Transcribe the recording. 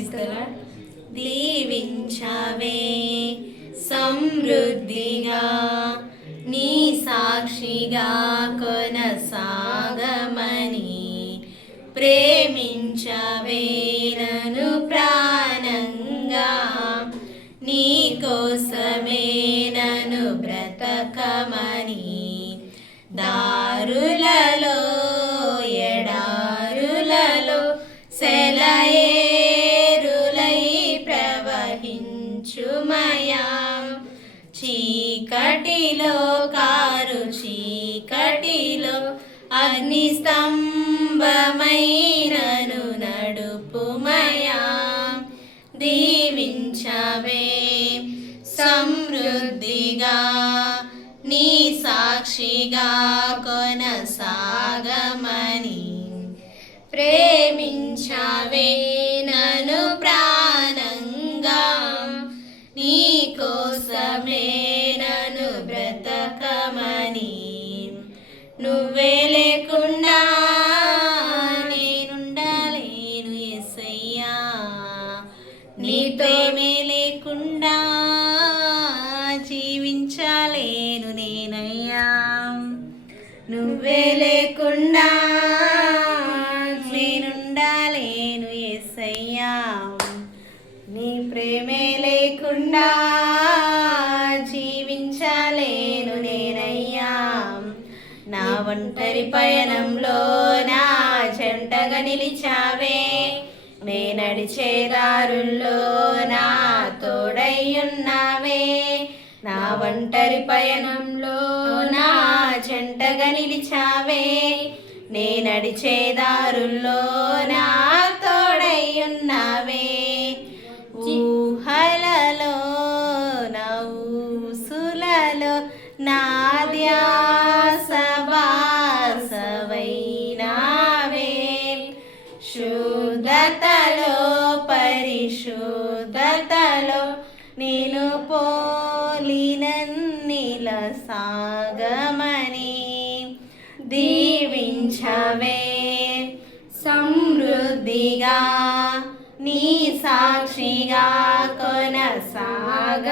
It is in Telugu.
క్రైస్తవ దీవించవే సమృద్ధిగా నీ సాక్షిగా కొనసాగమని ప్రేమించవే నన్ను ప్రాణంగా నీ కోసమే నన్ను బ్రతకమని దారులలో ఎడారులలో సెలయేరులై ప్రవహించుమయా చీకటిలో కారు చీకటిలో అగ్ని స్తంభమైనను నడుపుమయా దీవించవే సమృద్ధిగా నీ సాక్షిగా కొనసాగమని ప్రేమించవే నన్ను ప్రాణంగా నీ కోసమే నన్ను బ్రతకమని నువ్వే లేకుండా నేనుండలేను యేసయ్యా నీ ప్రేమే లేకుండా జీవించలేను నేనయ్యా నువ్వే లేకుండా నేనుండలేను యేసయ్యా నీ ప్రేమే లేకుండా జీవించలేను నేనయ్యా నా ఒంటరి పయనంలో నా జంటగా నిలిచావే నే నడిచే దారుల్లో నా తోడయ్యున్నావే నా ఒంటరి పయనంలో నా జంటగా నిలిచావే నే నడిచే దారుల్లో నా తోడయ్యున్నావే ఊహలలో నా ఊసులలో నా ధ్యాస వాసవైనావే శుద్ధతలో పరిశుద్ధతలో నేను పోలినన్నిల సాగమని దీవించవే సమృద్ధిగా నీ సాక్షిగా కొనసాగమని